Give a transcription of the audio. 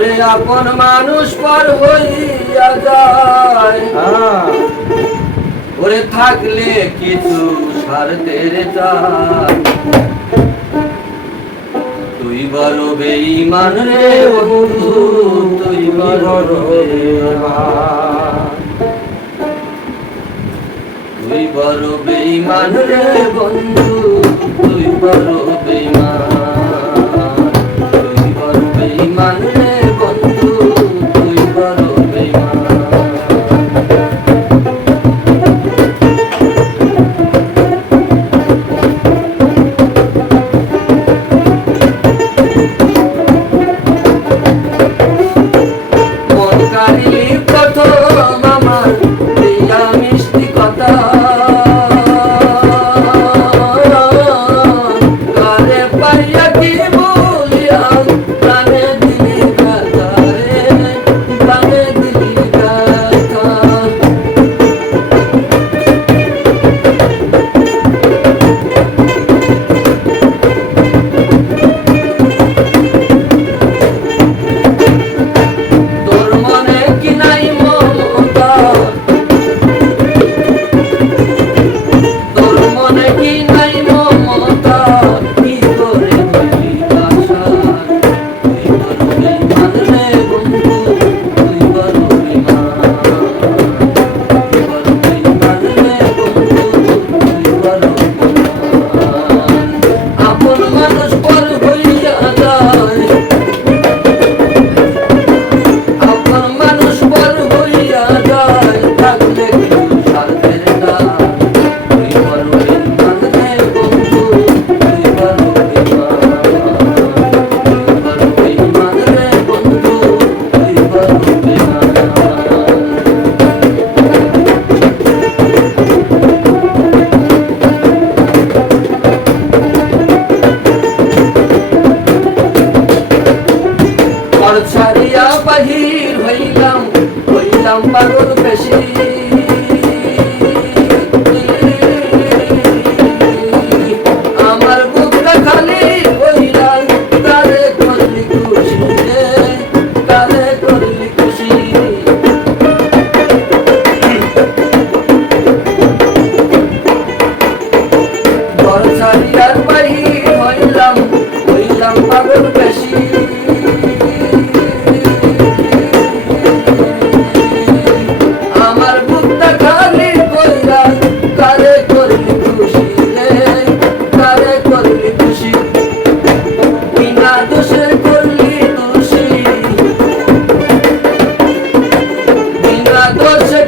ওরে আপন মানুষ পর হইয়া যায়, ওরে থাকলে কিছু স্বার্থের চাই। তুই বড় বেঈমান রে বন্ধু, তুই বড় বেঈমান, তুই বড় বেঈমান রে বন্ধু, তুই বড় বেঈমান, তুই বড় বেঈমান রে বন্ধু, তুই বড় বেঈমান। মন কাড়িলি প্রথম আমার দিয়া মিষ্টি কথা, কারে পাইয়া কি বলিয়া প্রাণে দিলি ব্যথা রে, প্রাণে দিলি ব্যথা। তোর মনে কি নাই মমতা, তোর মনে কি নাই মমতা, কি করে হইলি আশার। তুই বড় বেঈমান রে বন্ধু, তুই বড় বেঈমান, তুই বড় বেঈমান রে বন্ধু, তুই বড় বেঈমান। আপন মানুষ পর হইয়া যায়, আপন মানুষ পর হইয়া যায়, থাকলে কিছু স্বার্থের দায়। তুই বড় বেঈমান রে বন্ধু, তুই বড় বেঈমান, তুই বড় বেঈমান রে বন্ধু, তুই বড় বেঈমান। ঘর ছাড়িয়া বাহির হইলাম, হইলাম পাগল বেশি। আমার বুকটা খালি হইলা, কারে করলি খুশি রে, কারে করলি খুশি। ঘর ছাড়িয়া বাহির হইলাম, হইলাম পাগল বেশি। আমার বুকটা খালি কইরা, কারে করলি খুশি রে, কারে করলি খুশি। বিনা দোষে করলি দোষী, বিনা দোষে